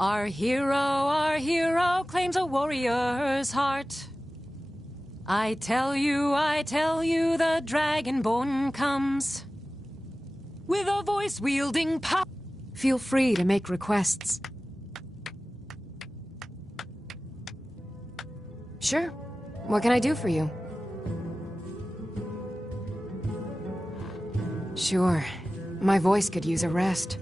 Our hero claims a warrior's heart. I tell you, the dragonborn comes with a voice-wielding power. Feel free to make requests. Sure. What can I do for you? Sure. My voice could use a rest.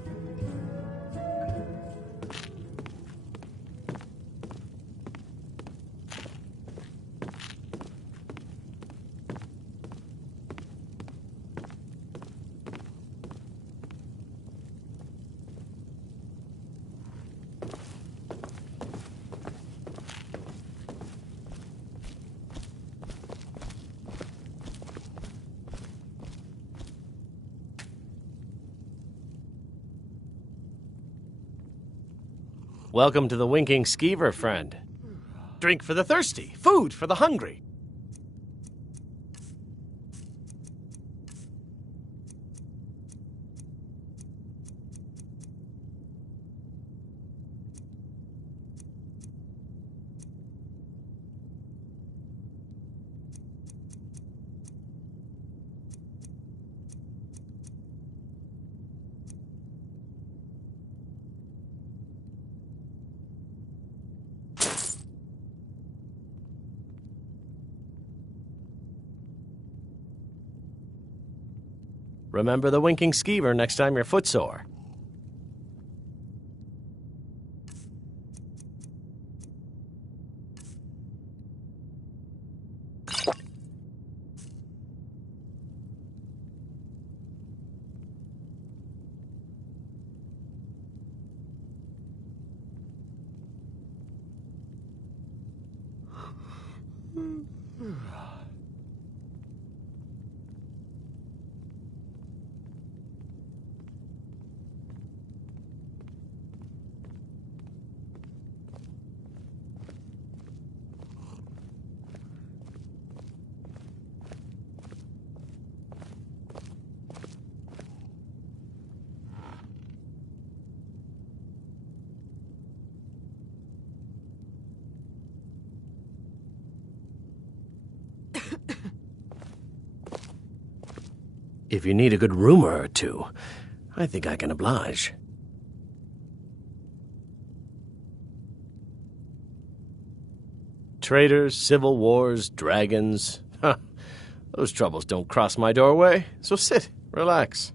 Welcome to the Winking Skeever, friend. Drink for the thirsty, food for the hungry. Remember the Winking Skeever next time you're footsore. If you need a good rumor or two, I think I can oblige. Traitors, civil wars, dragons. Huh. Those troubles don't cross my doorway, so sit, relax.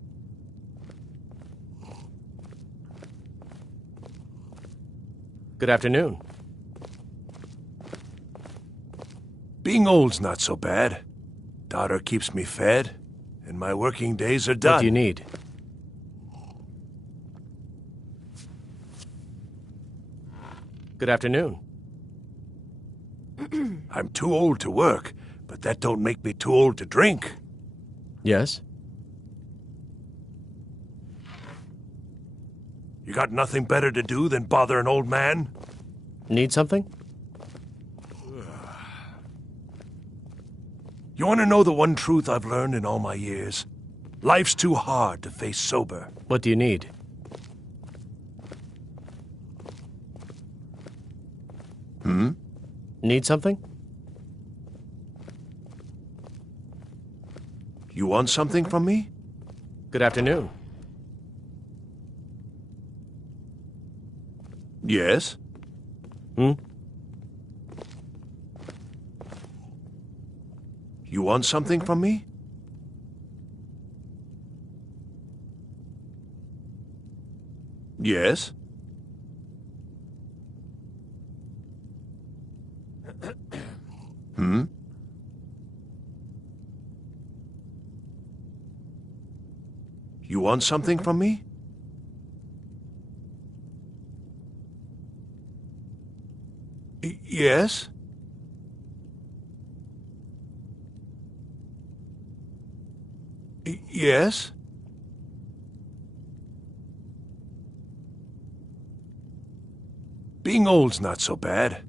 Good afternoon. Being old's not so bad. Daughter keeps me fed, and my working days are done. What do you need? Good afternoon. I'm too old to work, but that don't make me too old to drink. Yes? You got nothing better to do than bother an old man? Need something? You want to know the one truth I've learned in all my years? Life's too hard to face sober. What do you need? Need something? You want something from me? Good afternoon. Yes? Hmm? You want something from me? Yes? You want something from me? Yes? Yes? Being old's not so bad.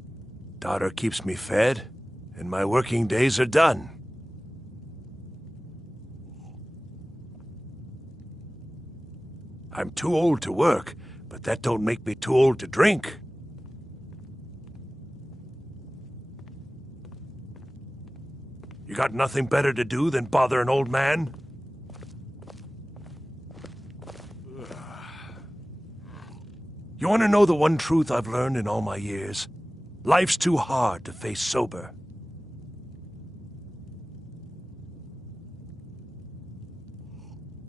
Daughter keeps me fed, and my working days are done. I'm too old to work, but that don't make me too old to drink. You got nothing better to do than bother an old man? You want to know the one truth I've learned in all my years? Life's too hard to face sober.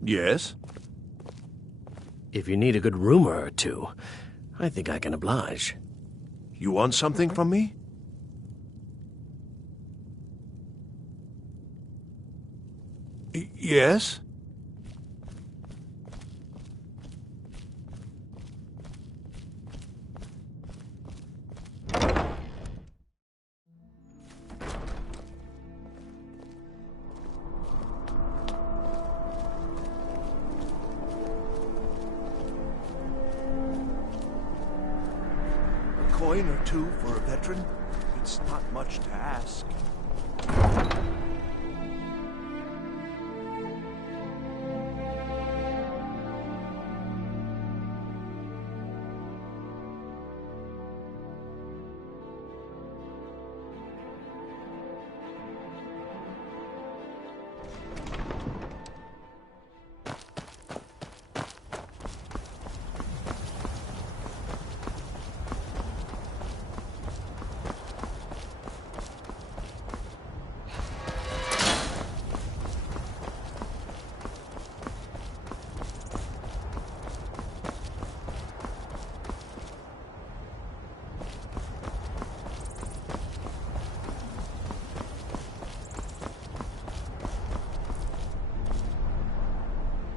Yes? If you need a good rumor or two, I think I can oblige. You want something from me? Yes? A coin or two for a veteran? It's not much to ask.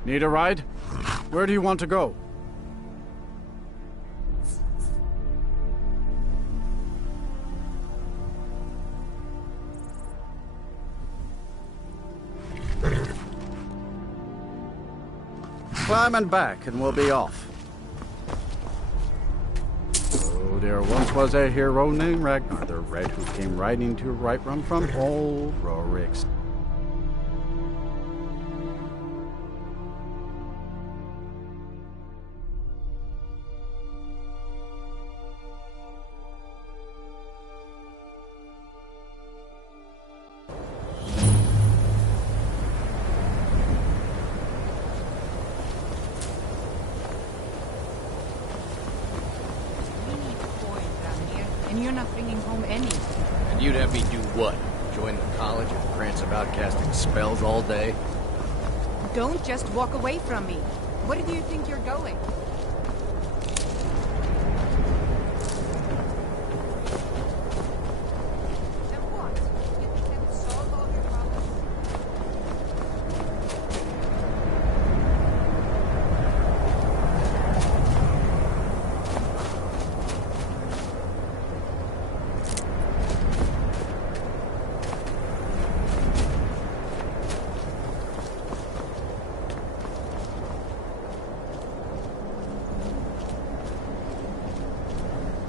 Need a ride? Where do you want to go? climbing back and we'll be off. Oh, there once was a hero named Ragnar the Red who came riding to right run from old Rorik's. And you're not bringing home any. And you'd have me do what? Join the college and prance about casting spells all day? Don't just walk away from me. Where do you think you're going? Then what? You think that would solve all your problems?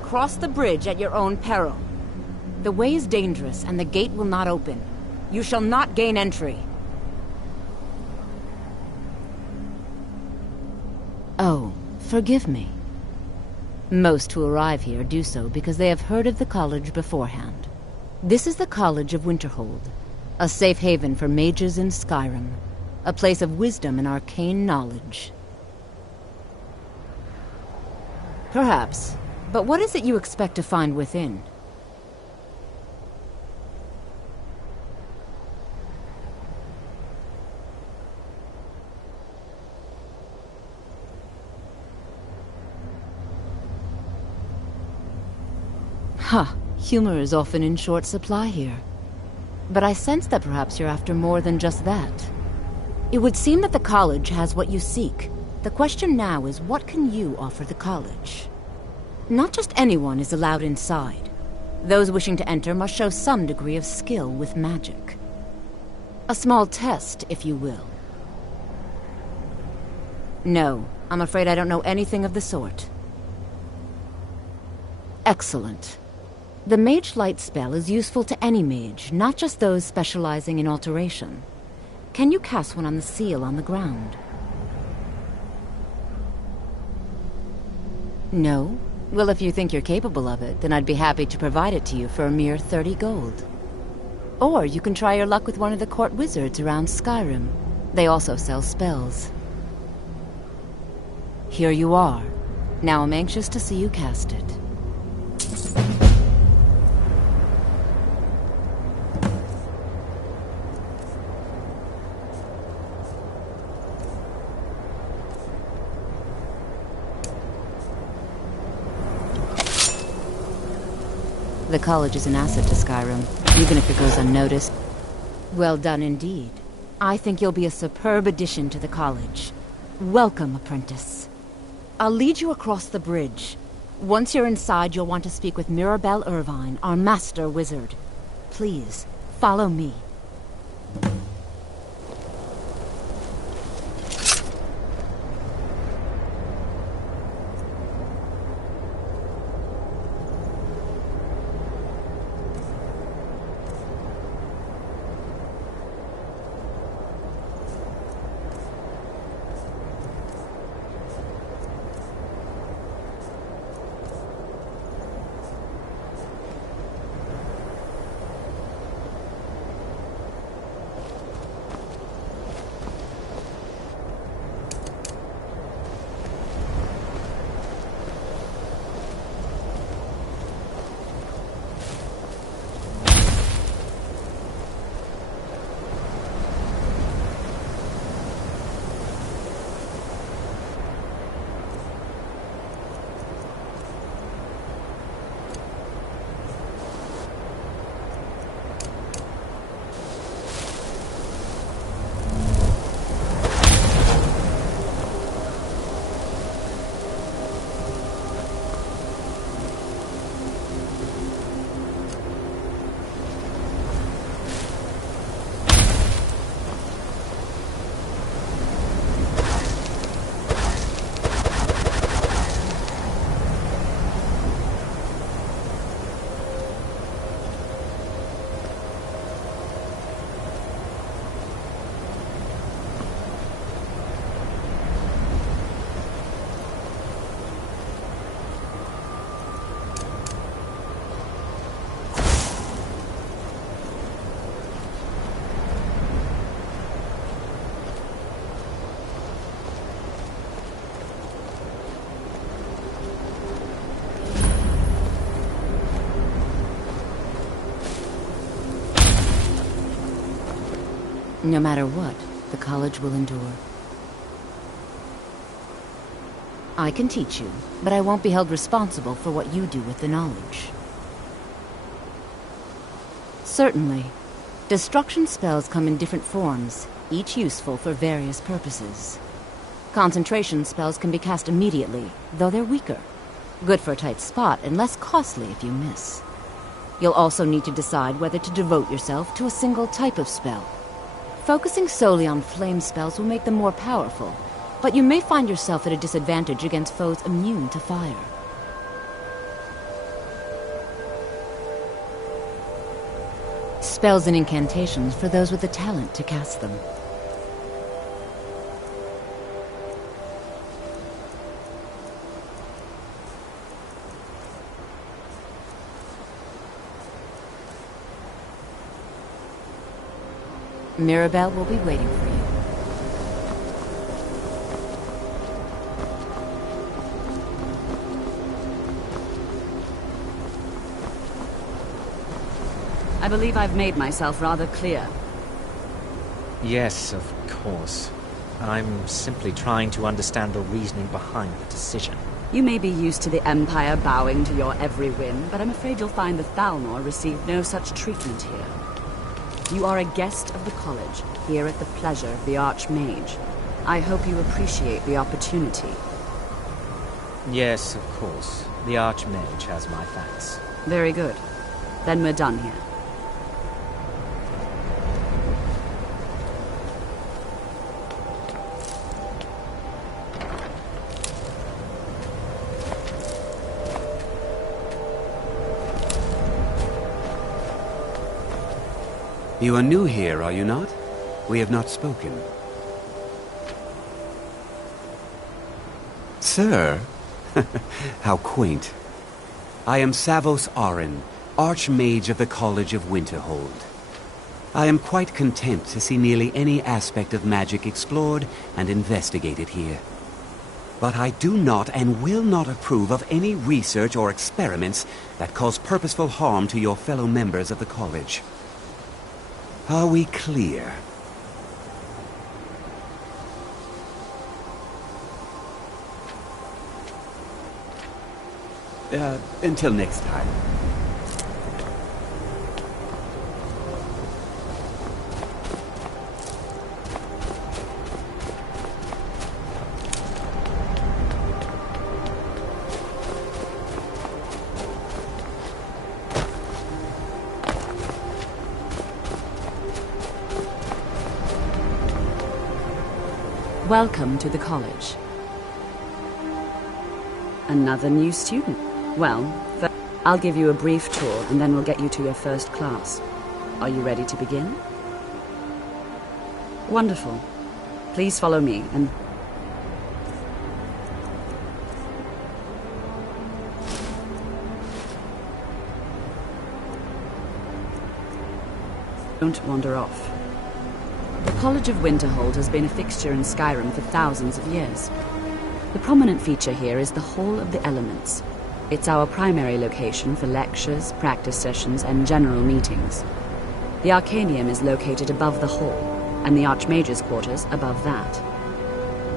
Cross the bridge at your own peril. The way is dangerous, and the gate will not open. You shall not gain entry. Oh, forgive me. Most who arrive here do so because they have heard of the college beforehand. This is the College of Winterhold, a safe haven for mages in Skyrim, a place of wisdom and arcane knowledge. Perhaps. But what is it you expect to find within? Ha! Humor is often in short supply here. But I sense that perhaps you're after more than just that. It would seem that the college has what you seek. The question now is, what can you offer the college? Not just anyone is allowed inside. Those wishing to enter must show some degree of skill with magic. A small test, if you will. No, I'm afraid I don't know anything of the sort. Excellent. The Mage Light spell is useful to any mage, not just those specializing in alteration. Can you cast one on the seal on the ground? No? Well, if you think you're capable of it, then I'd be happy to provide it to you for a mere 30 gold. Or you can try your luck with one of the court wizards around Skyrim. They also sell spells. Here you are. Now I'm anxious to see you cast it. The college is an asset to Skyrim, even if it goes unnoticed. Well done indeed. I think you'll be a superb addition to the college. Welcome, apprentice. I'll lead you across the bridge. Once you're inside, you'll want to speak with Mirabelle Irvine, our master wizard. Please, follow me. No matter what, the college will endure. I can teach you, but I won't be held responsible for what you do with the knowledge. Certainly. Destruction spells come in different forms, each useful for various purposes. Concentration spells can be cast immediately, though they're weaker. Good for a tight spot and less costly if you miss. You'll also need to decide whether to devote yourself to a single type of spell. Focusing solely on flame spells will make them more powerful, but you may find yourself at a disadvantage against foes immune to fire. Spells and incantations for those with the talent to cast them. Mirabelle will be waiting for you. I believe I've made myself rather clear. Yes, of course. I'm simply trying to understand the reasoning behind the decision. You may be used to the Empire bowing to your every whim, but I'm afraid you'll find the Thalmor received no such treatment here. You are a guest of the college, here at the pleasure of the Archmage. I hope you appreciate the opportunity. Yes, of course. The Archmage has my thanks. Very good. Then we're done here. You are new here, are you not? We have not spoken. Sir? How quaint. I am Savos Arin, Archmage of the College of Winterhold. I am quite content to see nearly any aspect of magic explored and investigated here. But I do not and will not approve of any research or experiments that cause purposeful harm to your fellow members of the college. Are we clear? Until next time. Welcome to the college. Another new student. Well, I'll give you a brief tour and then we'll get you to your first class. Are you ready to begin? Wonderful. Please follow me and... don't wander off. The College of Winterhold has been a fixture in Skyrim for thousands of years. The prominent feature here is the Hall of the Elements. It's our primary location for lectures, practice sessions, and general meetings. The Arcanium is located above the hall, and the Archmage's quarters above that.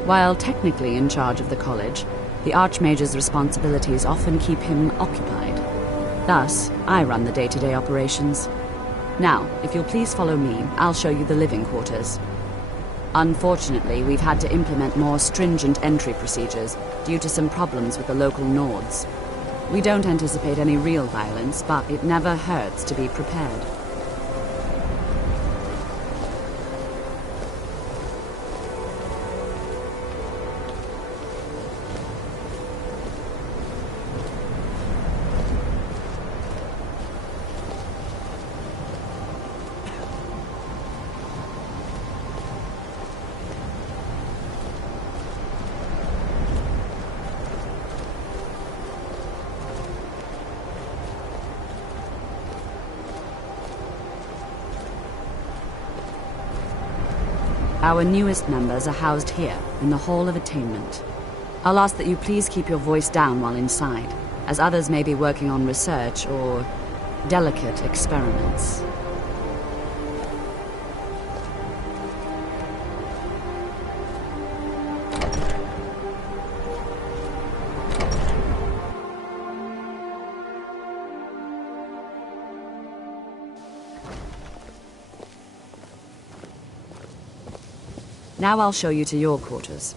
While technically in charge of the college, the Archmage's responsibilities often keep him occupied. Thus, I run the day-to-day operations. Now, if you'll please follow me, I'll show you the living quarters. Unfortunately, we've had to implement more stringent entry procedures due to some problems with the local Nords. We don't anticipate any real violence, but it never hurts to be prepared. Our newest members are housed here, in the Hall of Attainment. I'll ask that you please keep your voice down while inside, as others may be working on research or delicate experiments. Now I'll show you to your quarters.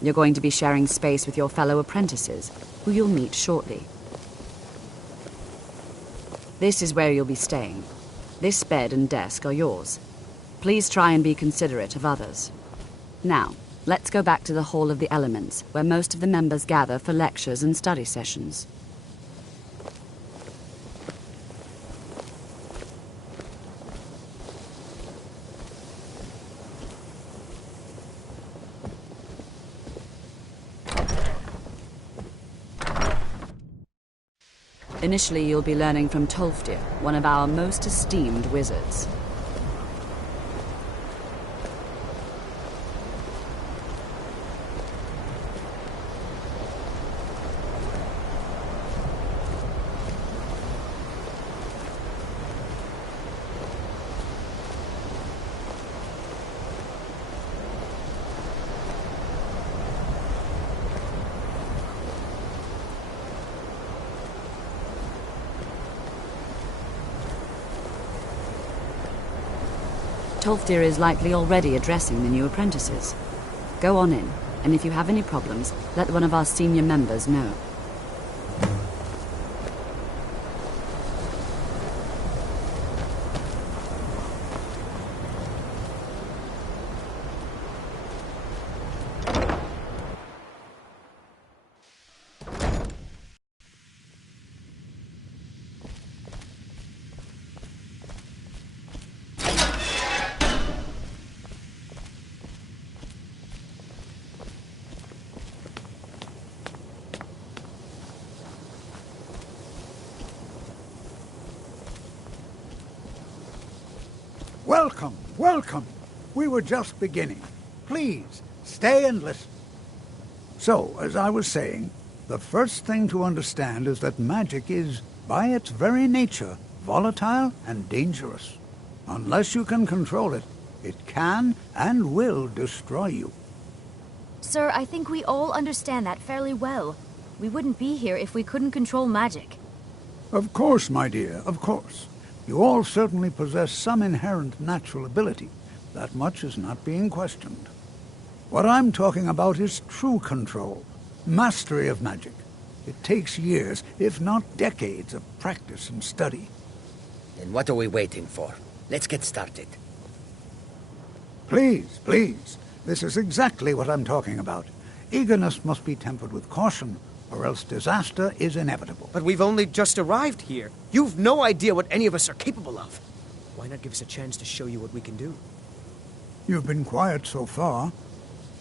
You're going to be sharing space with your fellow apprentices, who you'll meet shortly. This is where you'll be staying. This bed and desk are yours. Please try and be considerate of others. Now, let's go back to the Hall of the Elements, where most of the members gather for lectures and study sessions. Initially, you'll be learning from Tolfdir, one of our most esteemed wizards. Tolfdir is likely already addressing the new apprentices. Go on in, and if you have any problems, let one of our senior members know. Welcome, welcome. We were just beginning. Please, stay and listen. So, as I was saying, the first thing to understand is that magic is, by its very nature, volatile and dangerous. Unless you can control it, it can and will destroy you. Sir, I think we all understand that fairly well. We wouldn't be here if we couldn't control magic. Of course, my dear, of course. You all certainly possess some inherent natural ability. That much is not being questioned. What I'm talking about is true control, mastery of magic. It takes years, if not decades, of practice and study. Then what are we waiting for? Let's get started. Please, please. This is exactly what I'm talking about. Eagerness must be tempered with caution, or else disaster is inevitable. But we've only just arrived here. You've no idea what any of us are capable of. Why not give us a chance to show you what we can do? You've been quiet so far.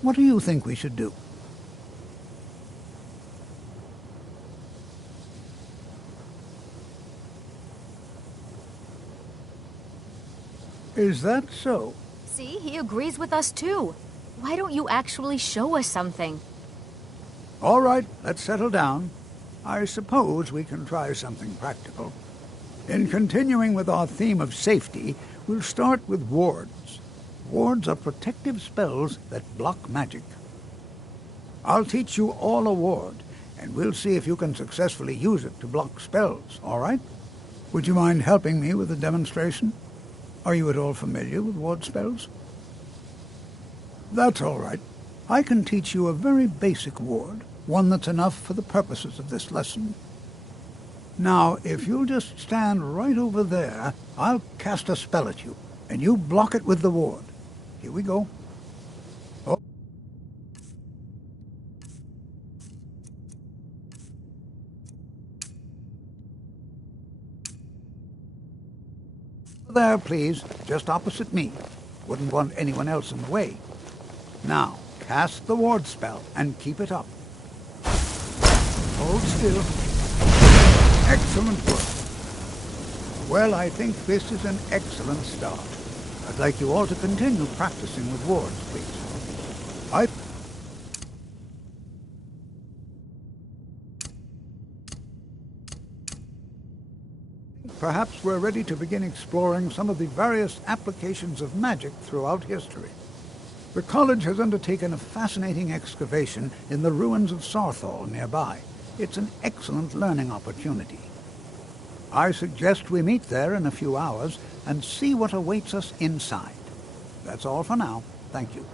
What do you think we should do? Is that so? See, he agrees with us too. Why don't you actually show us something? All right, let's settle down. I suppose we can try something practical. In continuing with our theme of safety, we'll start with wards. Wards are protective spells that block magic. I'll teach you all a ward, and we'll see if you can successfully use it to block spells, all right? Would you mind helping me with the demonstration? Are you at all familiar with ward spells? That's all right. I can teach you a very basic ward, one that's enough for the purposes of this lesson. Now, if you'll just stand right over there, I'll cast a spell at you, and you block it with the ward. Here we go. Oh. There, please, just opposite me. Wouldn't want anyone else in the way. Now, cast the ward spell and keep it up. Hold still. Excellent work. Well, I think this is an excellent start. I'd like you all to continue practicing with wards, please. Perhaps we're ready to begin exploring some of the various applications of magic throughout history. The college has undertaken a fascinating excavation in the ruins of Sarthal nearby. It's an excellent learning opportunity. I suggest we meet there in a few hours and see what awaits us inside. That's all for now. Thank you.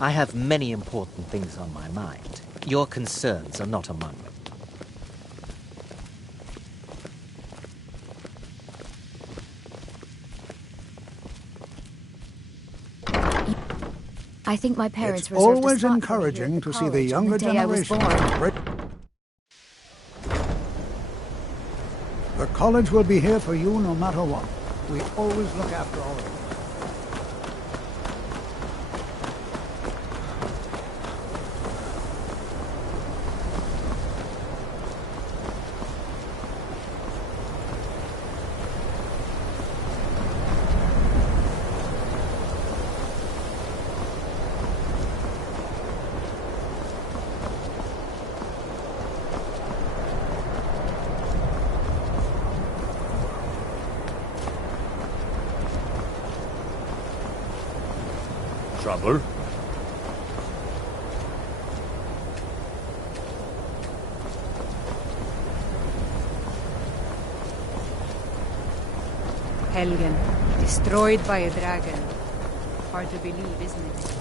I have many important things on my mind. Your concerns are not among them. I think my parents It's reserved a always slot for me here encouraging at to see the college on younger day I was generation. born. The college will be here for you no matter what. We always look after all of you. Trouble? Helgen, destroyed by a dragon. Hard to believe, isn't it?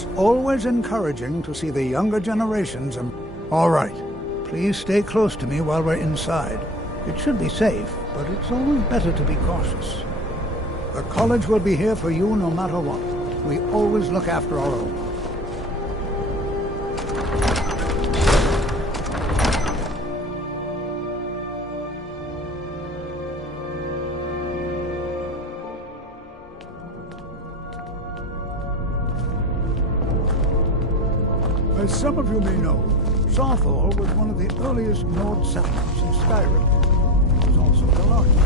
It's always encouraging to see the younger generations and... All right. Please stay close to me while we're inside. It should be safe, but it's always better to be cautious. The college will be here for you no matter what. We always look after our own. As some of you may know, Southall was one of the earliest Nord settlements in Skyrim. It was also the largest.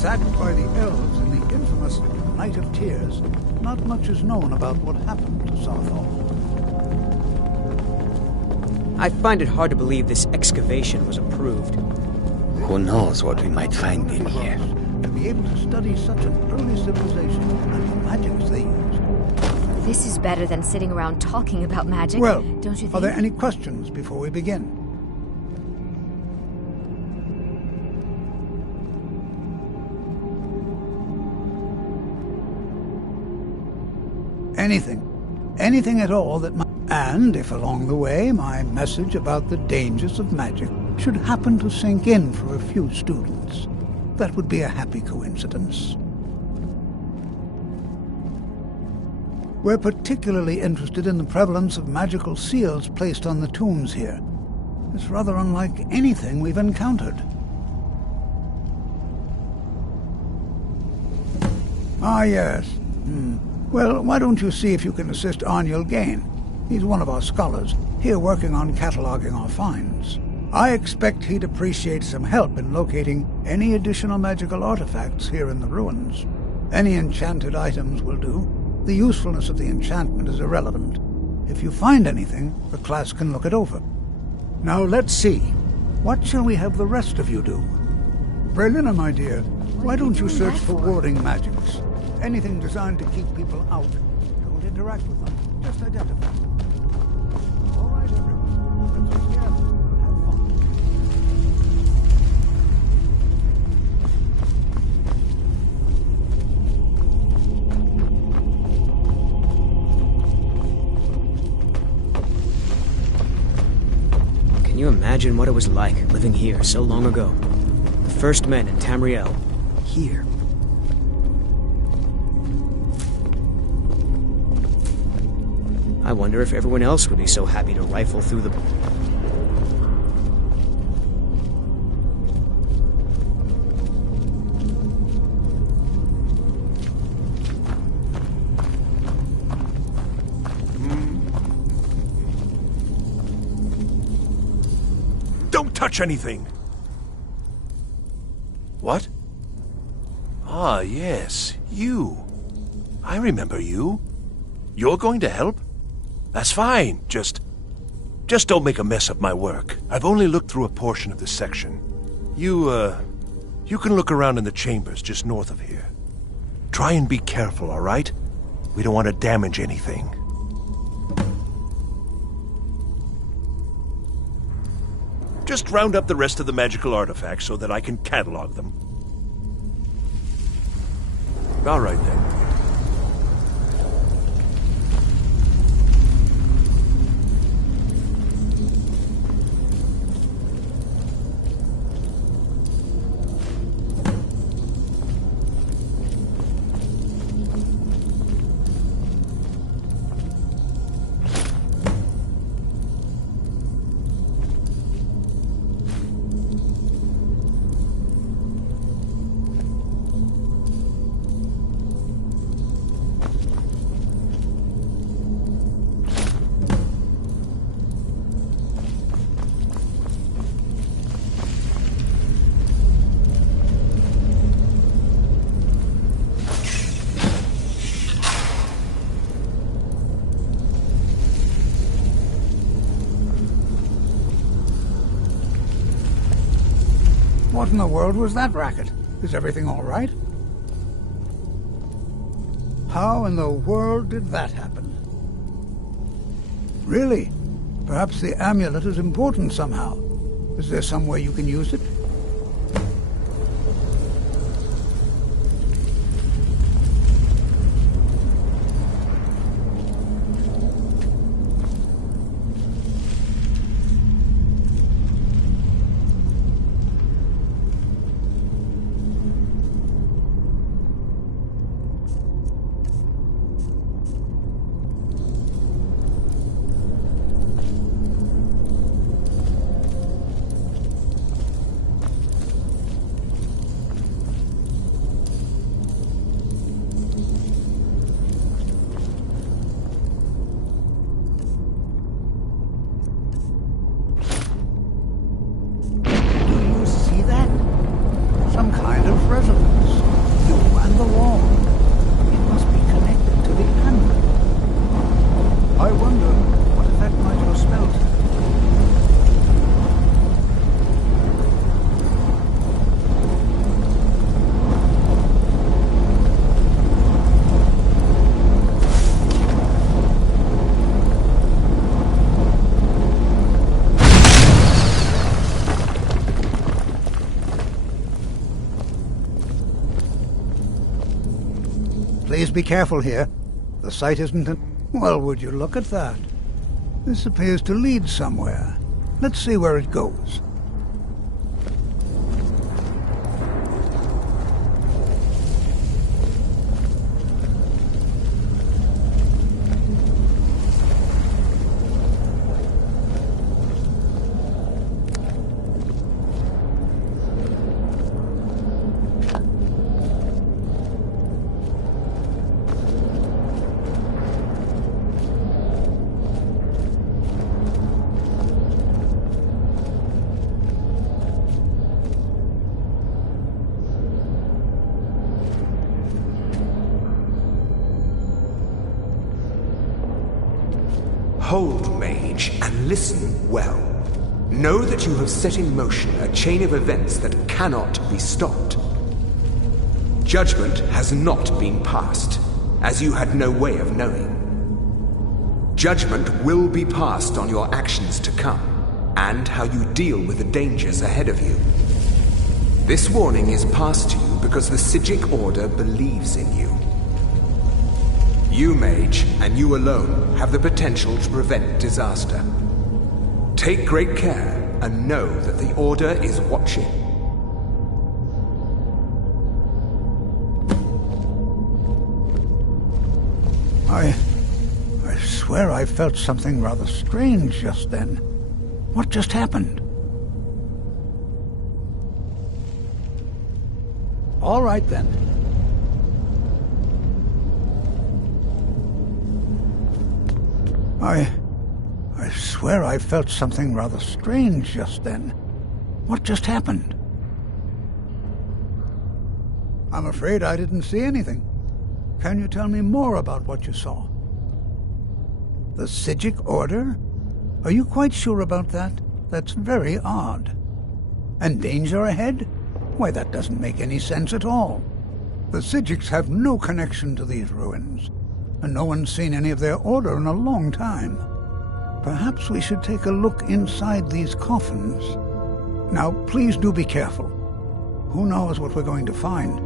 Sacked by the elves in the infamous Night of Tears, not much is known about what happened to Southall. I find it hard to believe this excavation was approved. Who knows what we might find in here? To be able to study such an early civilization and the magics they used. This is better than sitting around talking about magic, Well, don't you think? are there any questions before we begin? Anything. Anything at all that might... And if along the way my message about the dangers of magic should happen to sink in for a few students, that would be a happy coincidence. We're particularly interested in the prevalence of magical seals placed on the tombs here. It's rather unlike anything we've encountered. Ah, yes. Well, why don't you see if you can assist Arniel Gain? He's one of our scholars, here working on cataloging our finds. I expect he'd appreciate some help in locating any additional magical artifacts here in the ruins. Any enchanted items will do. The usefulness of the enchantment is irrelevant. If you find anything, the class can look it over. Now let's see. What shall we have the rest of you do? Brelina, my dear, why don't you search for warding magics? Anything designed to keep people out. Don't interact with them. Just identify them. All right, everyone. Let's be careful and have fun. Can you imagine what it was like living here so long ago? The first men in Tamriel. Here. I wonder if everyone else would be so happy to rifle through the... Don't touch anything! What? Ah, yes, you. I remember you. You're going to help? That's fine. Just don't make a mess of my work. I've only looked through a portion of this section. You can look around in the chambers just north of here. Try and be careful, all right? We don't want to damage anything. Just round up the rest of the magical artifacts so that I can catalog them. All right, then. What in the world was that racket? Is everything all right? How in the world did that happen? Really? Perhaps the amulet is important somehow. Is there some way you can use it? I wonder what effect might your spells have. Please be careful here. The site isn't Well, would you look at that? This appears to lead somewhere. Let's see where it goes. Hold, mage, and listen well. Know that you have set in motion a chain of events that cannot be stopped. Judgment has not been passed, as you had no way of knowing. Judgment will be passed on your actions to come, and how you deal with the dangers ahead of you. This warning is passed to you because the Psijic Order believes in you. You, mage, and you alone, have the potential to prevent disaster. Take great care, and know that the Order is watching. I swear I felt something rather strange just then. What just happened? All right, then. I swear I felt something rather strange just then. What just happened? I'm afraid I didn't see anything. Can you tell me more about what you saw? The Psijic Order? Are you quite sure about that? That's very odd. And danger ahead? Why, that doesn't make any sense at all. The Psijics have no connection to these ruins, and no one's seen any of their order in a long time. Perhaps we should take a look inside these coffins. Now, please do be careful. Who knows what we're going to find?